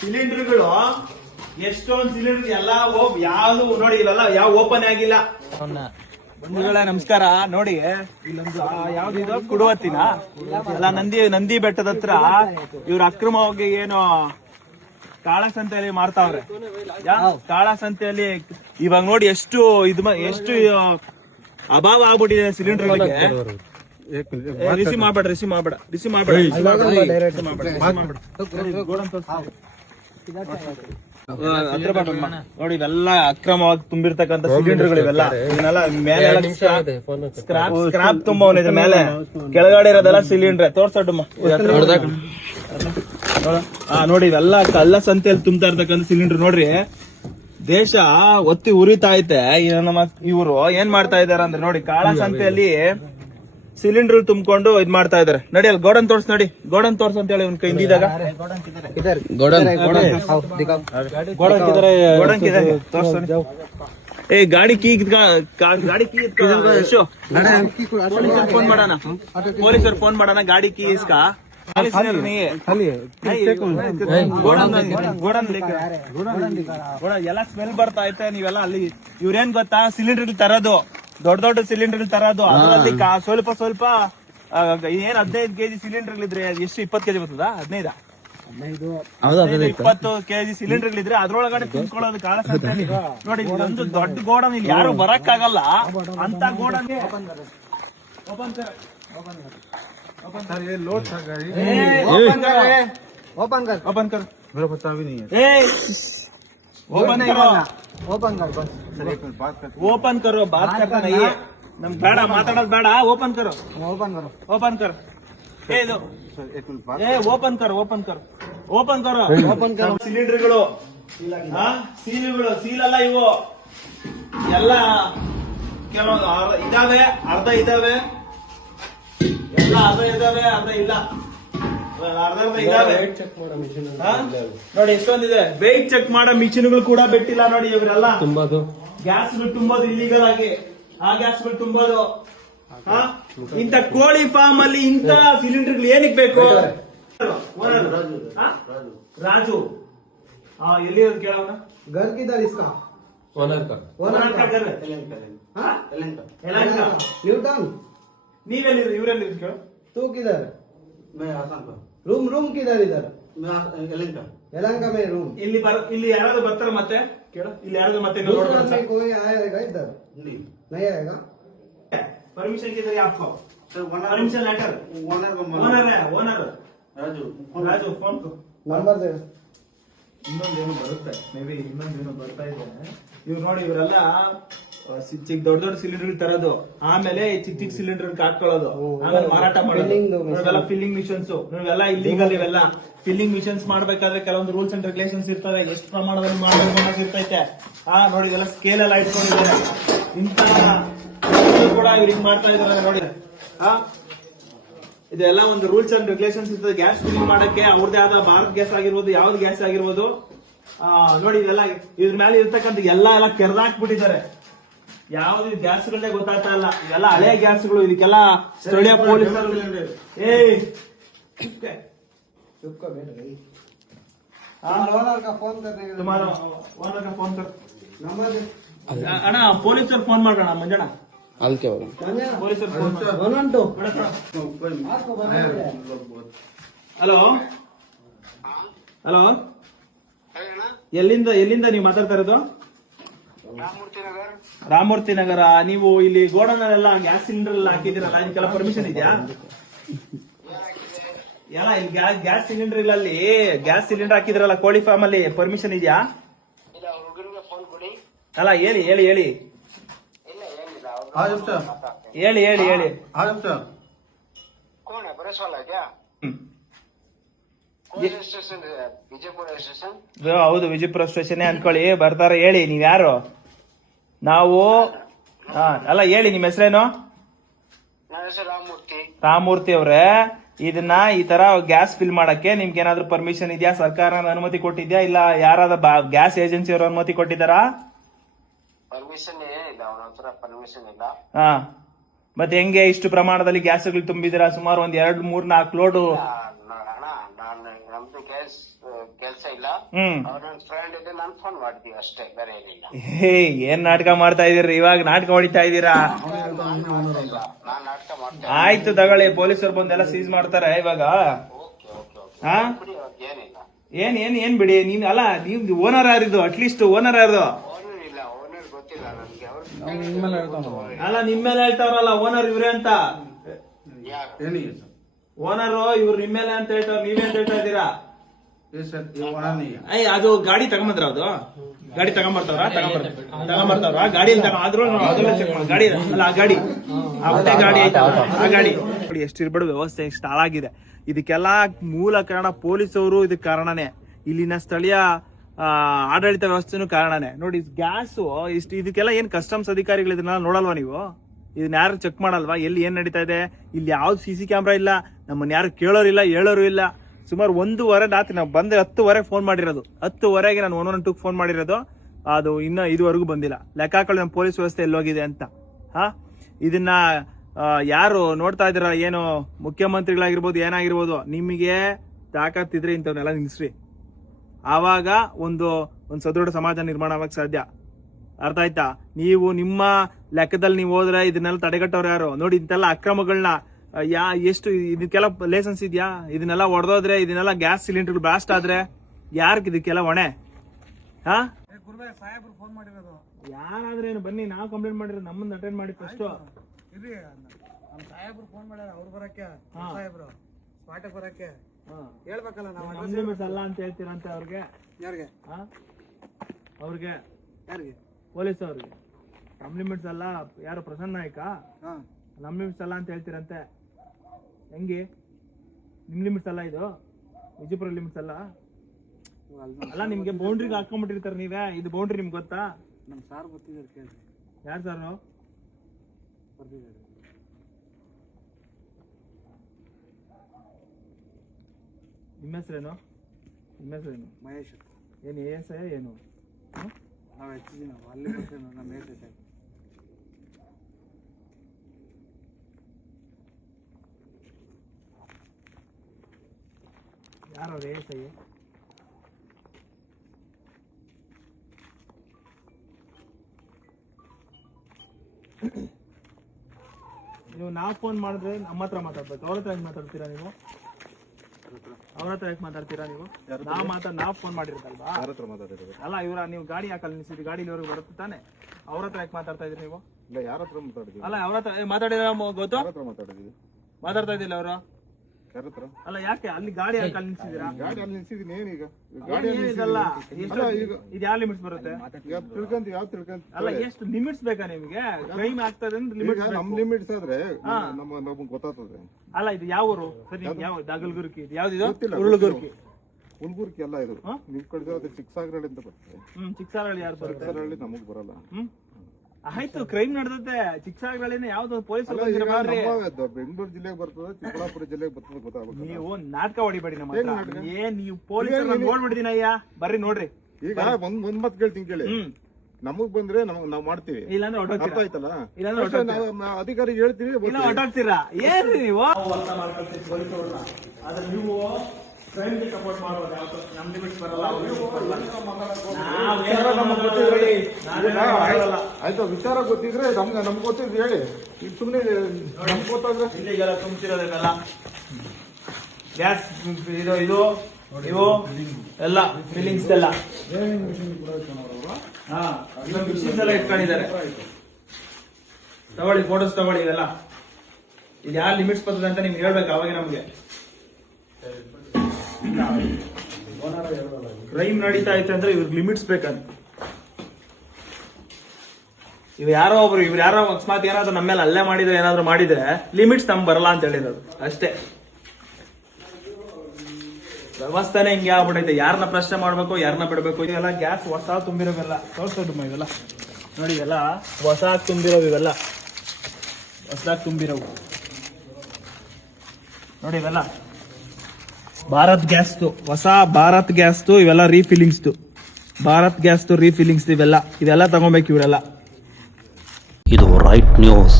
ಸಿಲಿಂಡರ್ಗಳು ಎಷ್ಟೊಂದು ಸಿಲಿಂಡರ್ ಎಲ್ಲ ಯಾವ್ದು ನೋಡಿ ಇವೆಲ್ಲ ಯಾವ ಓಪನ್ ಆಗಿಲ್ಲ. ಬಂಧುಗಳೇ ನಮಸ್ಕಾರ. ನೋಡಿ ಇಲ್ಲೊಂದು ಯಾವ್ದಿದು ಕುಡುವತ್ತಿನ ಅಲ್ಲ ನಂದಿ ಬೆಟ್ಟದ ಹತ್ರ ಇವ್ರ ಅಕ್ರಮವಾಗಿ ಏನು ಕಾಳಸಂತೆಯಲ್ಲಿ ಮಾರ್ತಾವ್ರೆ. ಕಾಳಸಂತೆಯಲ್ಲಿ ಇವಾಗ ನೋಡಿ ಎಷ್ಟು ಅಭಾವ ಆಗ್ಬಿಟ್ಟಿದೆ ಸಿಲಿಂಡರ್ಗಳಿಗೆ. ರಿಸೀವ್ ಮಾಡ್ಬೇಡ ನೋಡಿ ಇವೆಲ್ಲ ಅಕ್ರಮವಾಗಿ ತುಂಬಿರ್ತಕ್ಕಂಥ ಸಿಲಿಂಡರ್ಗಳು. ಇವೆಲ್ಲ ಇದನ್ನೆಲ್ಲ ಮೇಲೆ ಸ್ಕ್ರಾಪ್ ತುಂಬವನಿದೆ, ಮೇಲೆ ಕೆಳಗಡೆ ಇರೋದೆಲ್ಲ ಸಿಲಿಂಡರ್. ತೋರ್ಸಡ್ಡಮ್ಮ ನೋಡಿ ಇವೆಲ್ಲ ಕಳ್ಳ ಸಂತೆಯಲ್ಲಿ ತುಂಬ್ತಾ ಇರ್ತಕ್ಕಂಥ ಸಿಲಿಂಡರ್. ನೋಡ್ರಿ ದೇಶ ಒತ್ತಿ ಉರಿತಾ ಐತೆ. ನಮ್ಮ ಇವರು ಏನ್ ಮಾಡ್ತಾ ಇದಾರೆ ಅಂದ್ರೆ ನೋಡಿ ಕಾಳ ಸಂತೆಯಲ್ಲಿ ಸಿಲಿಂಡರ್ ತುಂಬಿಕೊಂಡು ಇದ್ ಮಾಡ್ತಾ ಇದಾರೆ. ನಡಿ ಅಲ್ಲಿ ಗೋಡನ್ ತೋರ್ಸ್, ನೋಡಿ ಗೋಡನ್ ತೋರ್ಸ್ ಅಂತ ಹೇಳಿ ಒಂದ್ ಕೈ ಹಿಂದಿದಾಗ ಏ ಗಾಡಿ ಕೀ ಫೋನ್ ಮಾಡೋಣ, ಪೊಲೀಸರು ಫೋನ್ ಮಾಡೋಣ. ಗಾಡಿ ಕೀ ಇಸ್ಕಾ ಎಲ್ಲ ಸ್ಮೆಲ್ ಬರ್ತಾ ಐತೆ. ನೀವೆಲ್ಲ ಅಲ್ಲಿ ಇವ್ರೇನ್ ಗೊತ್ತಾ, ಸಿಲಿಂಡರ್ ತರೋದು ದೊಡ್ಡ ಸಿಲಿಂಡರ್ ತರೋದು. ಅದರಲ್ಲಿ ಸ್ವಲ್ಪ ಏನ್ 15 ಕೆಜಿ ಸಿಲಿಂಡರ್ ಇದ್ರೆ ಎಷ್ಟು 20 ಕೆಜಿ ಬರ್ತದ? 20 ಕೆಜಿ ಸಿಲಿಂಡರ್ ಇದ್ರೆ ಅದ್ರೊಳಗಡೆ ತುಂಬ್ಕೊಳ್ಳೋದು ಕಾಣಿಸುತ್ತೆ. ನೋಡಿ ಇದೊಂದು ದೊಡ್ಡ ಗೋಡನ್, ಇಲ್ಲಿ ಯಾರು ಬರಕ್ಕಾಗಲ್ಲ ಅಂತ ಗೋಡನ್. ಓಪನ್ ಕರೋ ಬಾತ್ ಕರ್ತಾ ನಹೀ. ನಮ್ ಬೇಡ ಮಾತಾಡೋದು ಬೇಡ. ಓಪನ್ ಕರೋ ಓಪನ್ ಕರೋ ಸಿಲಿಂಡರ್ಗಳು ಸೀಲ್ ಅಲ್ಲ ಇವು ಎಲ್ಲ. ಕೆಲವೊಂದು ಇದಾವೆ, ಅರ್ಧ ಇದಾವೆ, ಎಲ್ಲ ಅರ್ಧ ಇಲ್ಲ, ಅರ್ಧ ಇದಾವೆ. ನೋಡಿ ಎಷ್ಟೊಂದಿದೆ. ವೆಯ್ಟ್ ಚೆಕ್ ಮಾಡೋ ಮಿಷಿನ್ಗಳು ಕೂಡ ಬಿಟ್ಟಿಲ್ಲ ನೋಡಿ. ಇವರೆಲ್ಲ ಗ್ಯಾಸ್ಗಳು ತುಂಬೋದು ಇಲ್ಲಿಗಲ್ ಆಗಿ, ಆ ಗ್ಯಾಸ್ಗಳು ತುಂಬೋದು. ಇಂತ ಕೋಳಿ ಫಾರ್ಮ್ ಅಲ್ಲಿ ಇಂತ ಸಿಲಿಂಡರ್ಗಳು ಏನಕ್ಕೆ ಬೇಕು? ರಾಜು ಎಲ್ಲಿ ಕೇಳೋಣ. घर किधर इसका? ओनर का घर न्यूटन. ನೀವೆಲ್ಲಿರಿ? ಇವರೆಲ್ಲಿ ಕೇಳು. तू किधर? मैं आसाम का. रूम किधर इधर? मैं यलहंका. यलहंका में रूम. ಇಲ್ಲಿ ಯಾರಾದ್ರೂ ಬರ್ತಾರ ಮತ್ತೆ ಕೇಳು. ಇಲ್ಲಿ ಯಾರಾದ್ರೂ ಮತ್ತೆ दूसरा में कोई आएगा इधर? नहीं आएगा. परमिशन किधर है आपको? Permission letter. ओनर को ओनर राजू फोन को नंबर दे. ಇನ್ನೊಂದೇನು ಬರುತ್ತೆ, ಮೇ ಬಿ ಇನ್ನೊಂದೇನು ಬರ್ತಾ ಇದೆ. ಇವ್ರು ನೋಡಿ ಇವರೆಲ್ಲ ದೊಡ್ಡ ಸಿಲಿಂಡರ್ ತರೋದು, ಆಮೇಲೆ ಚಿಕ್ಕ ಸಿಲಿಂಡರ್ ಹಾಕೊಳ್ಳೋದು, ಆಮೇಲೆ ಮಾರಾಟ ಮಾಡೋದು. ಇವೆಲ್ಲ ಫಿಲ್ಲಿಂಗ್ ಮಿಷನ್ಸ್. ಇವೆಲ್ಲ ಇಲ್ಲಿಗಲ್. ಇವೆಲ್ಲ ಫಿಲ್ಲಿಂಗ್ ಮಿಷನ್ಸ್ ಮಾಡ್ಬೇಕಾದ್ರೆ ಕೆಲವೊಂದು ರೂಲ್ಸ್ ಅಂಡ್ ರೆಗ್ಯುಲೇಷನ್ಸ್ ಇರ್ತವೆ. ಎಷ್ಟು ಪ್ರಮಾಣದಲ್ಲಿ ಮಾಡಬೇಕು ಇರ್ತೈತೆ. ನೋಡಿ ಇದೆಲ್ಲ ಸ್ಕೇಲ್ ಎಲ್ಲ ಇಟ್ಕೊಂಡಿದ್ದಾರೆ. ಇಂತ ಕೂಡ ಇವ್ರಿಗೆ ಮಾಡ್ತಾ ಇದಾರೆ ನೋಡಿ. ಇದೆಲ್ಲ ಒಂದು ರೂಲ್ಸ್ ಅಂಡ್ ರೆಗ್ಯುಲೇಷನ್ಸ್ ಇರ್ತದೆ. ಗ್ಯಾಸ್ ಫಿಲ್ಲಿಂಗ್ ಮಾಡಕ್ಕೆ ಅವ್ರದೇ ಆದ ಭಾರತ್ ಗ್ಯಾಸ್ ಆಗಿರ್ಬೋದು, ಯಾವ್ದು ಗ್ಯಾಸ್ ಆಗಿರ್ಬೋದು. ನೋಡಿ ಇದೆಲ್ಲ ಇದ್ರ ಮೇಲೆ ಇರ್ತಕ್ಕಂಥ ಎಲ್ಲ ಕೆರೆದಾಕ್ಬಿಟ್ಟಿದ್ದಾರೆ. ಯಾವ್ದು ಗ್ಯಾಸ್ಗಳೇ ಗೊತ್ತಾಗ್ತಾ ಇಲ್ಲ. ಇವೆಲ್ಲ ಹಳೆ ಗ್ಯಾಸ್ಗಳು. ಇದಕ್ಕೆಲ್ಲ ಸ್ಥಳೀಯ ಪೊಲೀಸರು ओनर का फोन करने के तुम्हारा ओनर का फोन कर. नंबर दे. ಅಣ್ಣ ಪೊಲೀಸರು ಫೋನ್ ಮಾಡೋಣ ಮಂಜಣ್ಣ. ಪೊಲೀಸರು ಫೋನ್ ಹಲೋ ಎಲ್ಲಿಂದ ನೀವು ಮಾತಾಡ್ತಾ ಇರೋದು? ರಾಮಮೂರ್ತಿ ನಗರ. ನೀವು ಇಲ್ಲಿ ಗೋಡನಲ್ಲೆಲ್ಲ ಗ್ಯಾಸ್ ಸಿಲಿಂಡರ್ ಎಲ್ಲ ಹಾಕಿದಿರಲ್ಲ, ಇದಕ್ಕೆಲ್ಲ ಪರ್ಮಿಷನ್ ಇದೆಯಾ? ಎಲ್ಲ ಇಲ್ಲಿ ಗ್ಯಾಸ್ ಸಿಲಿಂಡರ್ಗಳಲ್ಲಿ ಗ್ಯಾಸ್ ಸಿಲಿಂಡರ್ ಹಾಕಿದ್ರಲ್ಲ ಕೋಳಿ ಫಾರ್ಮ್ ಅಲ್ಲಿ, ಪರ್ಮಿಷನ್ ಇದೆಯಾ? ಅಲ್ಲ ಹೇಳಿ ಹೇಳಿ ಹೇಳಿ ಹೇಳಿ ಹೇಳಿ ಹೇಳಿ. ಹೌದು, ವಿಜಯಪುರ ಸ್ಟೇಷನ್ ಅನ್ಕೊಳ್ಳಿ. ಬರ್ತಾರೆ. ಹೇಳಿ ನೀವ್ ಯಾರು? ನಾವು ಅಲ್ಲ ಹೇಳಿ ನಿಮ್ಮ ಹೆಸರೇನು? ರಾಮಮೂರ್ತಿ ಅವ್ರೆ, ಇದನ್ನ ಈ ತರ ಗ್ಯಾಸ್ ಫಿಲ್ ಮಾಡಕ್ಕೆ ನಿಮ್ಗೆ ಏನಾದ್ರು ಪರ್ಮಿಷನ್ ಇದೆಯಾ? ಸರ್ಕಾರ ಅನುಮತಿ ಕೊಟ್ಟಿದ್ಯಾ? ಇಲ್ಲ ಯಾರಾದ ಗ್ಯಾಸ್ ಏಜೆನ್ಸಿ ಅವರು ಅನುಮತಿ ಕೊಟ್ಟಿದ್ದಾರಾ? ಪರ್ಮಿಷನ್ ಏನಿಲ್ಲ, ಅವನ ಹತ್ರ ಪರ್ಮಿಷನ್ ಇಲ್ಲ. ಹಾ, ಮತ್ತೆ ಹೆಂಗೆ ಇಷ್ಟು ಪ್ರಮಾಣದಲ್ಲಿ ಗ್ಯಾಸ್ಗಳು ತುಂಬಿದಿರಾ? ಸುಮಾರು ಒಂದ್ 2, 3, 4 ಲೋಡು. ಅಣ್ಣ, ನಮ್ದು ಕೆಲಸ ಏನಿಲ್ಲ. ಅವ್ರ ನನ್ನ ಫ್ರೆಂಡ್ ಇದೆ, ನಾನು ಫೋನ್ ಮಾಡ್ತೀವಿ ಅಷ್ಟೇ, ಬೇರೆ ಏನಿಲ್ಲ. ಏನ್ ನಾಟಕ ಮಾಡ್ತಾ ಇದೀರಿ ಇವಾಗ? ನಾಟಕ ಹೊಡಿತಾ ಇದ್ದೀರಾ? ನಾನ್ ನಾಟಕ ಮಾಡ್ತೇನೆ. ಆಯ್ತು ತಗೊಳ್ಳಿ, ಪೊಲೀಸರು ಬಂದೆಲ್ಲ ಸೀಸ್ ಮಾಡ್ತಾರೆ ಇವಾಗ. ಹಾ ಬಿಡಿ, ಅವ್ರಿಗೆ ಏನಿಲ್ಲ. ಏನ್ ಬಿಡಿ, ನೀನ್ ಅಲ್ಲ, ನೀವ್ ಓನರ್ ಯಾರಿದು? ಅಟ್ಲೀಸ್ಟ್ ಓನರ್ ಯಾರ್ದು? ಓನರ್ ಇಲ್ಲ, ಓನರ್ ಗೊತ್ತಿಲ್ಲ ನನ್ಗೆ. ಅವ್ರು ಅಲ್ಲ, ನಿಮ್ಮೇಲೆ ಹೇಳ್ತಾವ್ರಲ್ಲ ಓನರ್ ಇವ್ರೆ ಅಂತ. ಯಾರು? ಏನಿಗೆ ಸರ್? ಓನರ್ ಇವ್ರು ನಿಮ್ಮೇಲೆ ಅಂತ ಹೇಳ್ತಾವ್ರ, ನೀವೇನ್ ಹೇಳ್ತಾ ಇದ್ದೀರಾ? ये सर ये वहाँ नहीं है. ಅಯ್ಯ, ಅದು ಗಾಡಿ ತಗೊಂಬಂದ್ರ? ಅದು ಗಾಡಿ ತಗೊಂಬರ್ತಾವ್ರ ಗಾಡಿ ಆದ್ರೂ ಅದೆಲ್ಲ ಚೆಕ್ ಮಾಡಿ. ಗಾಡಿ ಅಲ್ಲ, ಆ ಗಾಡಿ, ಆ ಹೊಟ್ಟೆ ಗಾಡಿ ಐತೆ, ಆ ಗಾಡಿ ನೋಡಿ ಎಷ್ಟಿರ್ಬೇಡ. ವ್ಯವಸ್ಥೆ ಎಷ್ಟು ಹಾಳಾಗಿದೆ. ಇದಕ್ಕೆಲ್ಲ ಮೂಲ ಕಾರಣ ಪೊಲೀಸವರು, ಇದಕ್ಕೆ ಕಾರಣನೇ. ಇಲ್ಲಿನ ಸ್ಥಳೀಯ ಆಡಳಿತ ವ್ಯವಸ್ಥೆನೂ ಕಾರಣನೇ. ನೋಡಿ, ಗ್ಯಾಸು ಇಷ್ಟು, ಇದಕ್ಕೆಲ್ಲ ಏನ್ ಕಸ್ಟಮ್ಸ್ ಅಧಿಕಾರಿಗಳು ಇದನ್ನ ನೋಡಲ್ವಾ ನೀವು? ಇದನ್ನ ಯಾರು ಚೆಕ್ ಮಾಡಲ್ವಾ? ಎಲ್ಲಿ ಏನ್ ನಡೀತಾ ಇದೆ? ಇಲ್ಲಿ ಯಾವ್ದು CC ಕ್ಯಾಮ್ರಾ ಇಲ್ಲ, ನಮ್ಮನ್ನ ಯಾರು ಕೇಳೋರಿಲ್ಲ, ಹೇಳೋರು ಇಲ್ಲ. ಸುಮಾರು 1:15 ರಾತ್ರಿ ನಾವು ಬಂದೆ, 10:00 ಫೋನ್ ಮಾಡಿರೋದು. 10:00ಗೆ ನಾನು 112 ಫೋನ್ ಮಾಡಿರೋದು. ಅದು ಇನ್ನ ಇದುವರೆಗೂ ಬಂದಿಲ್ಲ. ಲೆಕ್ಕ ಹಾಕೊಳ್ಳಿ ನಮ್ಮ ಪೊಲೀಸ್ ವ್ಯವಸ್ಥೆ ಎಲ್ಲೋಗಿದೆ ಅಂತ. ಇದನ್ನ ಯಾರು ನೋಡ್ತಾ ಇದ್ದೀರ? ಏನು ಮುಖ್ಯಮಂತ್ರಿಗಳಾಗಿರ್ಬೋದು, ಏನಾಗಿರ್ಬೋದು, ನಿಮಗೆ ತಾಕತ್ತಿದ್ರೆ ಇಂಥವನ್ನೆಲ್ಲ ನಿಲ್ಸ್ರಿ. ಆವಾಗ ಒಂದು ಸದೃಢ ಸಮಾಜ ನಿರ್ಮಾಣ ಆಗಕ್ಕೆ ಸಾಧ್ಯ. ಅರ್ಥ ಆಯ್ತಾ? ನೀವು ನಿಮ್ಮ ಲೆಕ್ಕದಲ್ಲಿ ನೀವು ಹೋದ್ರೆ ಇದನ್ನೆಲ್ಲ ತಡೆಗಟ್ಟೋರು ಯಾರು? ನೋಡಿ, ಇಂತೆಲ್ಲ ಅಕ್ರಮಗಳನ್ನ ಎಷ್ಟು, ಇದಕ್ಕೆಲ್ಲ ಲೈಸೆನ್ಸ್ ಇದೆಯಾ? ಇದನ್ನೆಲ್ಲ ಹೊಡೆದೋದ್ರೆ, ಇದನ್ನೆಲ್ಲ ಗ್ಯಾಸ್ ಸಿಲಿಂಡರ್ ಬ್ಲಾಸ್ಟ್ ಆದ್ರೆ ಯಾರ್ಗ್ ಇದಕ್ಕೆಲ್ಲ ಹೊಣೆ? ಸಾಹೇಬ್ರು ಫೋನ್ ಮಾಡಿರೋದು. ಯಾರಾದ್ರೇನು ಬನ್ನಿ, ನಾವು ಕಂಪ್ಲೇಂಟ್ ಮಾಡಿರೋದು, ನಮ್ಮನ್ನ ಅಟೆಂಡ್ ಮಾಡಿ ಫಸ್ಟ್. ಇರ್ರಿ, ನಮ್ಮ ಸಾಹೇಬ್ರು ಫೋನ್ ಮಾಡ್ಯಾರ, ಅವ್ರು ಬರಕ್ಕೆ, ಸಾಹೇಬ್ರು ಸ್ಪಾಟಿಗೆ ಬರಕ್ಕೆ ಹೇಳ್ಬೇಕಲ್ಲ ನಾವು. ಲಿಮಿಟ್ಸ್ ಅಲ್ಲ ಅಂತ ಹೇಳ್ತೀರಂತೆ ಅವ್ರಿಗೆ. ಯಾರಿಗೆ? ಅವ್ರಿಗೆ, ಯಾರಿಗೆ? ಪೊಲೀಸ್ ಅವ್ರಿಗೆ. ನಮ್ ಲಿಮಿಟ್ಸ್ ಅಲ್ಲ. ಯಾರು ಪ್ರಸನ್ನ ನಾಯ್ಕ? ನಮ್ ಲಿಮಿಟ್ಸ್ ಅಲ್ಲ ಅಂತ ಹೇಳ್ತೀರಂತೆ. ಹೆಂಗೆ ನಿಮ್ ಲಿಮಿಟ್ಸ್ ಅಲ್ಲ? ಇದು ವಿಜಯಪುರ ಲಿಮಿಟ್ಸ್ ಅಲ್ಲ. ಅಲ್ಲ, ನಿಮ್ಗೆ ಬೌಂಡ್ರಿಗೆ ಹಾಕೊಂಡ್ಬಿಟ್ಟಿರ್ತಾರೆ ನೀವೇ. ಇದು ಬೌಂಡ್ರಿ ನಿಮ್ಗೆ ಗೊತ್ತಾ? ನಮ್ ಸಾರ್ ಗೊತ್ತಿದ್ದಾರೆ, ಕೇಳಿ. ಯಾರು ಸಾರು? ಬರ್ತಿದ್ದಾರೆ. ನಿಮ್ಮ ಹೆಸರೇನು? ಮಹೇಶ್. ಏನು ASI ಏನು? ನಾವು ಹೆಚ್ಚಿದ್ದೀವಿ, ನಾವು ಅಲ್ಲಿ ಬರ್ತೀವಿ. ನಮ್ಮ ಮಹೇಶ್ ಸಾಹೇಬ್. ಯಾರು ಅವ್ರು ASI? ನೀವು ನಾವು ಫೋನ್ ಮಾಡಿದ್ರೆ ನಮ್ಮ ಹತ್ರ ಮಾತಾಡ್ಬೇಕು. ಅವ್ರ ಹತ್ರ ಹೆಂಗ್ ಮಾತಾಡ್ತೀರಾ ನೀವು? ಅವ್ರ ಹತ್ರ ಹೇಗೆ ಮಾತಾಡ್ತೀರಾ ನೀವು? ನಾವು ಫೋನ್ ಮಾಡಿರ್ತಲ್ವಾ? ಅಲ್ಲ, ಇವ್ರ ನೀವು ಗಾಡಿ ಹಾಕಲ್ ನಿಲ್ಸಿದ್ರಿ, ಗಾಡಿ ಇಲ್ಲಿವರೆಗೆ ಬರುತ್ತೆ ತಾನೆ. ಅವ್ರ ಹತ್ರ ಯಾಕೆ ಮಾತಾಡ್ತಾ ಇದ್ರಿ ನೀವು? ಯಾರ ಹತ್ರ ಮಾತಾಡಿದ್ವಿ? ಅಲ್ಲ, ಅವ್ರ ಹತ್ರ ಮಾತಾಡಿರೋ ಗೊತ್ತು? ಮಾತಾಡ್ತಾ ಇದ್ದಿಲ್ಲ ಅವರು? ಯಾರ ಹತ್ರ? ಅಲ್ಲ, ಯಾಕೆ ಅಲ್ಲಿ ಗಾಡಿ ಹಾಕಲ್ ನಿಲ್ಸಿದ್ದೀರಾ? ಗಾಡಿ ಅಲ್ಲಿ ನಿಲ್ಸಿದೀನಿ. ಏನೀಗ ಇದು ಯಾವ ಲಿಮಿಟ್ಸ್ ಬರುತ್ತೆ? ಅಲ್ಲ, ಎಷ್ಟು ಲಿಮಿಟ್ಸ್ ಬೇಕಾ ನಿಮ್ಗೆ? ಕ್ರೈಮ್ ಆಗ್ತದೆ ಅಂದ್ರೆ ಲಿಮಿಟ್ಸ್. ನಮ್ ಲಿಮಿಟ್ಸ್ ಆದ್ರೆ ನಮ್ಗೆ ಗೊತ್ತಾಗ್ತದೆ. ಅಲ್ಲ, ಇದು ಯಾವ ಊರು ಸರಿ? ಯಾವ ದಾಗಲ್ಗುರ್ಕಿ? ಯಾವ್ದಿದು? ಉರುಳುಗುರ್ಕಿ. ಉಲ್ಗುರ್ಕಿ ಅಲ್ಲ, ಇದು ನಿಮ್ ಕಡೆ ಚಿಕ್ಕಸಾಗರಹಳ್ಳಿ ಅಂತ ಬರ್ತದೆ. ಚಿಕ್ಕಸಾಗರಹಳ್ಳಿ ಯಾರು ಬರುತ್ತೆ? ಚಿಕ್ಕಸಾಗರಹಳ್ಳಿ ನಮಗ್ ಬರಲ್ಲ. ಆಯ್ತು, ಕ್ರೈಮ್ ನಡೆದತ್ತೆ ಚಿಕ್ಕಸಾಗರಹಳ್ಳಿನ. ಯಾವ್ದು ಪೊಲೀಸ್ ಬೆಂಗಳೂರು ಜಿಲ್ಲೆಗೆ ಬರ್ತದೆ, ಚಿಕ್ಕಬಳ್ಳಾಪುರ ಜಿಲ್ಲೆಗೆ ಬರ್ತದೆ, ಗೊತ್ತಾಗುತ್ತೆ. ನೀವು ನಾಟಕ ಹೊಡಿಬೇಡಿ ನಮ್ಮ ಹತ್ರ. ಏನ್ ನೀವು ಪೊಲೀಸ್ ನೋಡ್ಬಿಡ್ತೀನಿ ಅಯ್ಯ, ಬರ್ರಿ ನೋಡ್ರಿ. ಈಗ ಒಂದ್ ಮಾತು ಕೇಳ್ತೀನಿ ಕೇಳಿ. ನಮಗ್ ಬಂದ್ರೆ ನಾವ್ ಮಾಡ್ತೀವಿ, ಇಲ್ಲಾಂದ್ರೆ ಅರ್ಥ ಆಯ್ತಲ್ಲ? ಇಲ್ಲಾಂದ್ರೆ ಅಧಿಕಾರಿಗೆ ಹೇಳ್ತೀವಿ, ಹೊಟ್ಟಾಗ್ತೀರಾ? ಏನ್ರಿ ನೀವು? ಆದ್ರೆ ನೀವು ಕ್ರೈಮ್ಗೆ ಸಪೋರ್ಟ್ ಮಾಡೋದು ಯಾವ್ದು? ನಮ್ ಲಿಮಿಟ್ಸ್ ಬರಲ್ಲ. ಆಯ್ತು, ವಿಚಾರ ಗೊತ್ತಿದ್ರೆ ನಮ್ಗೆ ಗೊತ್ತಿದ್ದು ಹೇಳಿ. ಈಗ ಸುಮ್ನೆ ನಮ್ಗೆ ಗೊತ್ತಾದ್ರೆ ಇಲ್ಲಿಗೆಲ್ಲ ತುಂಬಿಸಿರೋದನ್ನೆಲ್ಲ ಗ್ಯಾಸ್ ಇದು ಇವು ಎಲ್ಲ ಫಿಲ್ಲಿಂಗ್ಸ್ ಎಲ್ಲ ಮಿಷಿನ್ಸ್ ಎಲ್ಲ ಇಟ್ಕೊಂಡಿದ್ದಾರೆ. ತಗೊಳ್ಳಿ, ಫೋಟೋಸ್ ತಗೊಳ್ಳಿ. ಇವೆಲ್ಲ ಇದು ಯಾರು ಲಿಮಿಟ್ಸ್ ಬರ್ತದೆ ಅಂತ ನಿಮ್ಗೆ ಹೇಳ್ಬೇಕು. ಅವಾಗ ನಮ್ಗೆ ಕ್ರೈಮ್ ನಡೀತಾ ಐತೆ ಅಂದ್ರೆ ಇವ್ರಿಗೆ ಲಿಮಿಟ್ಸ್ ಬೇಕಂತ. ಇವ್ರು ಯಾರೋ ಅಕಸ್ಮಾತ್ ಏನಾದ್ರು ನಮ್ಮ ಮೇಲೆ ಅಲ್ಲೇ ಮಾಡಿದ್ರೆ, ಏನಾದ್ರು ಮಾಡಿದ್ರೆ ಲಿಮಿಟ್ಸ್ ನಮ್ಗೆ ಬರಲ್ಲ ಅಂತ ಹೇಳಿರೋದು ಅಷ್ಟೇ. ವ್ಯವಸ್ಥೆನೇ ಹಿಂಗೆ ಆಗ್ಬಿಟ್ಟೈತೆ. ಯಾರನ್ನ ಪ್ರಶ್ನೆ ಮಾಡ್ಬೇಕು, ಯಾರನ್ನ ಬಿಡ್ಬೇಕು. ಇದೆಲ್ಲ ಗ್ಯಾಸ್ ಹೊಸ ತುಂಬಿರೋವೆಲ್ಲ ತೋರ್ಸೋದು. ಇವೆಲ್ಲ ನೋಡಿ, ಇವೆಲ್ಲ ಹೊಸ ತುಂಬಿರೋವು. ಇವೆಲ್ಲ ಹೊಸದಾಗಿ ತುಂಬಿರೋವು ನೋಡಿ. ಇವೆಲ್ಲ ಭಾರತ್ ಗ್ಯಾಸ್ದು, ಹೊಸ ಭಾರತ್ ಗ್ಯಾಸ್ದು. ಇವೆಲ್ಲ ರೀಫಿಲ್ಲಿಂಗ್ಸ್ದು, ಭಾರತ್ ಗ್ಯಾಸ್ದು ರೀಫಿಲ್ಲಿಂಗ್ಸ್. ಇವೆಲ್ಲ ತಗೊಬೇಕು ಇವರೆಲ್ಲ. ಇದು ರೈಟ್ ನ್ಯೂಸ್.